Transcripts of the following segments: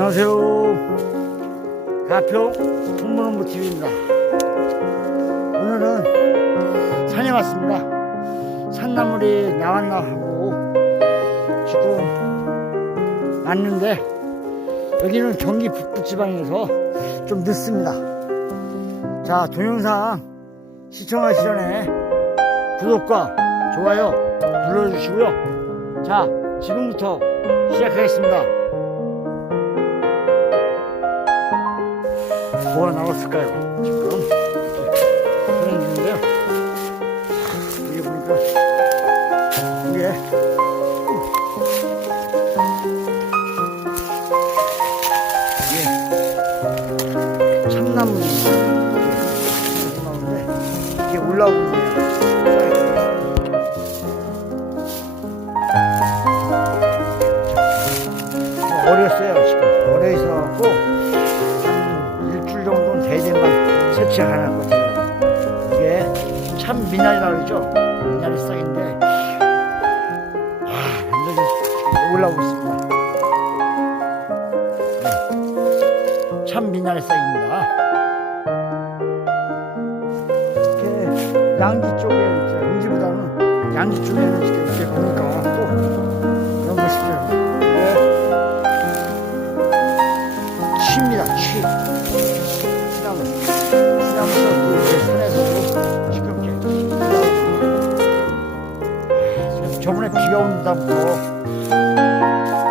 안녕하세요. 가평 풍문홍보 TV입니다. 오늘은 산에 왔습니다. 산나물이 나왔나 하고 지금 왔는데 여기는 경기 북부 지방에서 좀 늦습니다. 자, 동영상 시청하기 전에 구독과 좋아요 눌러주시고요. 자, 지금부터 시작하겠습니다. 뭐가 나왔을까요? 지금 이렇게 있는데요. 여기 보니까 이게 이게. 이렇게 나오는데 이게 올라오고 있네요. 어렸어요 것 같아요 이게 참 미나리라고 그러죠? 미나리 싹인데. 아 완전히 올라오고 있습니다. 네. 참 미나리 싹입니다. 이렇게 양지 쪽에 이제 음지보다는 양지 쪽에는 이렇게 보니까 저번에 비가 온다부터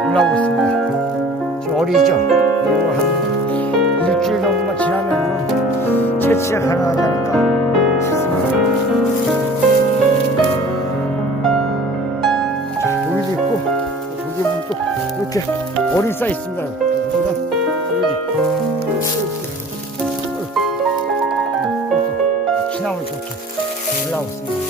올라오고 있습니다. 지금 어리죠? 한 일주일 정도만 지나면 채취가 가능하지 않을까 싶습니다. 여기도 있고, 저기 보면 또 이렇게 어린 쌀 있습니다. 여기. 치나물 이렇게 올라오고 있습니다.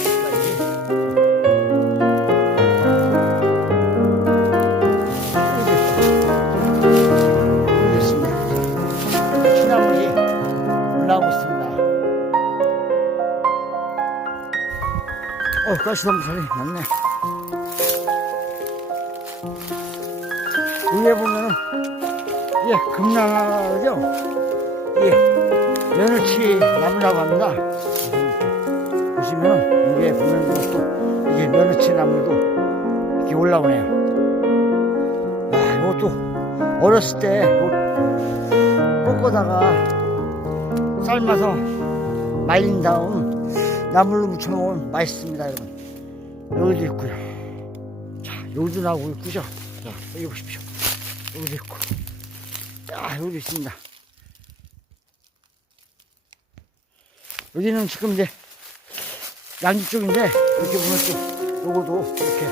가시나무 살이 많네. 위에 보면은 이게 금나라죠? 이게 며느치 나무라고 합니다. 보시면 이게 보면 또 이게 며느치 나무도 이렇게 올라오네요. 아, 이것도 어렸을 때 꺾어다가 삶아서 말린 다음 나물로 무쳐먹으면 맛있습니다, 여러분. 여기도 있고요. 자, 여기도 나오고 있고죠. 자, 여기 보십시오. 여기도 있고. 야, 여기도 있습니다. 여기는 지금 이제 양지 쪽인데 이렇게 보면 또 요거도 이렇게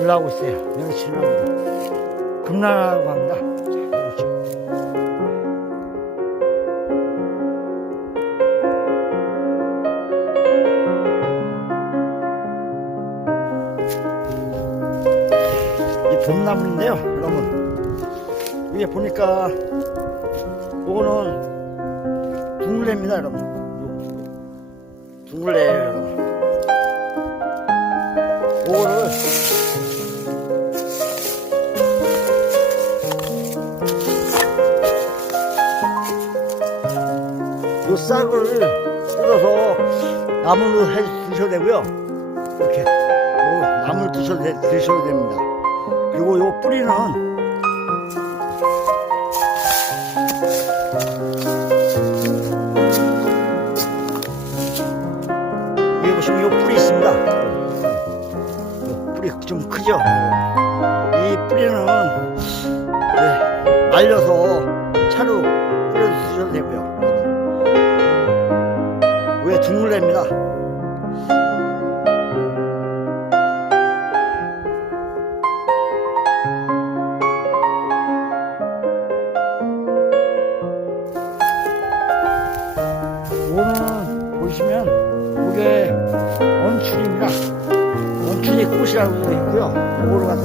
올라오고 있어요. 며느치나무도 금나라고 합니다. 봄나물인데요, 여러분. 위에 보니까 요거는 둥글레입니다, 여러분. 요- 둥글레예요, 여러분. 요거를 요 싹을 뜯어서 나물로 해 드셔도 되고요. 이렇게 요 나물 드셔도, 되- 드셔도 됩니다. 그리고 요 뿌리는 여기 보시면 요 뿌리 있습니다. 요 뿌리 좀 크죠? 이 뿌리는 네, 말려서 차로 뿌려 드셔도 되고요. 왜 둥글레입니다.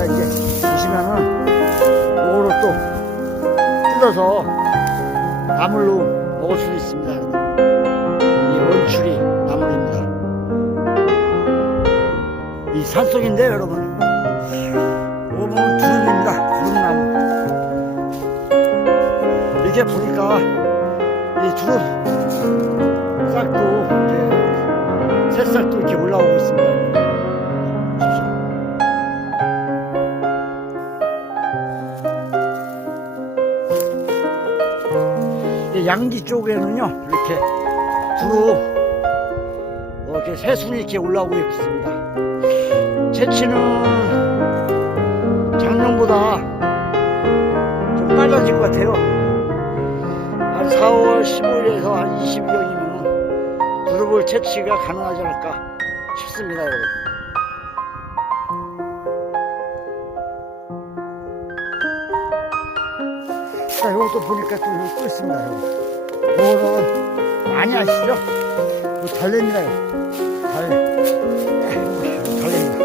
갖다 이제 보시면은 이거를 또 뜯어서 나물로 먹을 수도 있습니다. 이 원출이 나물입니다. 이 산속인데 여러분. 보면 두릅입니다. 두릅나무. 이렇게 보니까 이 두릅 싹도 이렇게 새싹도 이렇게 올라오고 있습니다. 이 양지 쪽에는요 이렇게 두루 어, 이렇게 새순이 이렇게 올라오고 있습니다. 채취는 작년보다 좀 빨라질 것 같아요. 한 4월 15일에서 한 20여일이면 두릅을 채취가 가능하지 않을까 싶습니다, 여러분. 자, 이것도 보니까 또 여기 또 있습니다, 여러분. 이거는 많이 아시죠? 이거 달래입니다, 이거. 달래. 네, 달래입니다.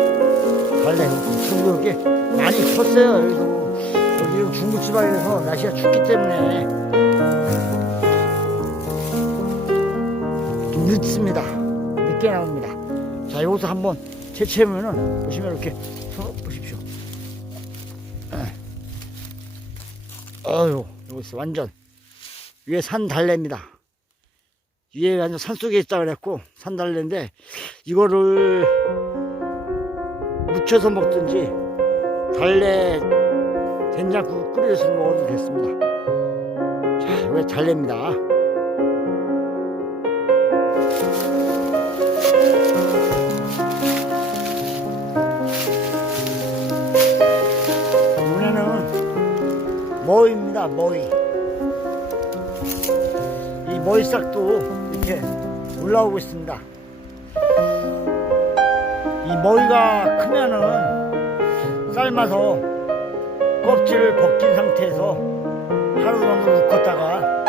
달래. 중국 여기 많이 컸어요, 여기도. 여기 중국 지방에서 날씨가 춥기 때문에 좀 늦습니다. 늦게 나옵니다. 자, 여기서 한번 채취하면은 보시면 이렇게 어유 여기 있어 완전 위에 산 달래입니다. 위에 완전 산 속에 있다 그랬고 산 달래인데 이거를 무쳐서 먹든지 달래 된장국 끓여서 먹어도 됐습니다. 자, 이거 달래입니다. 머위입니다. 머위. 이 머위싹도 이렇게 올라오고 있습니다. 이 머위가 크면은 삶아서 껍질을 벗긴 상태에서 하루 정도 묵었다가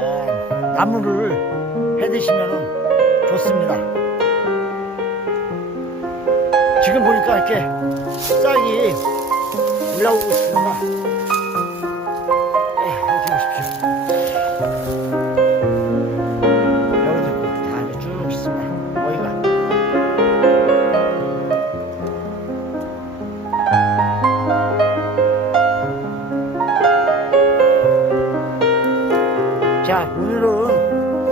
어, 나물을 해 드시면 좋습니다. 지금 보니까 이렇게 싹이 올라오고 있습니다. 자, 오늘은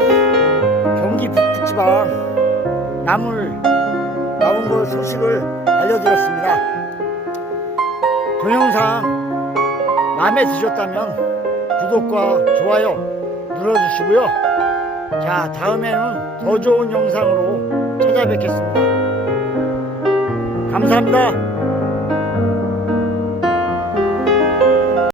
경기 북부지방 나물 나온 거 소식을 알려드렸습니다. 동영상 마음에 드셨다면 구독과 좋아요 눌러주시고요. 자, 다음에는 더 좋은 영상으로 찾아뵙겠습니다. 감사합니다.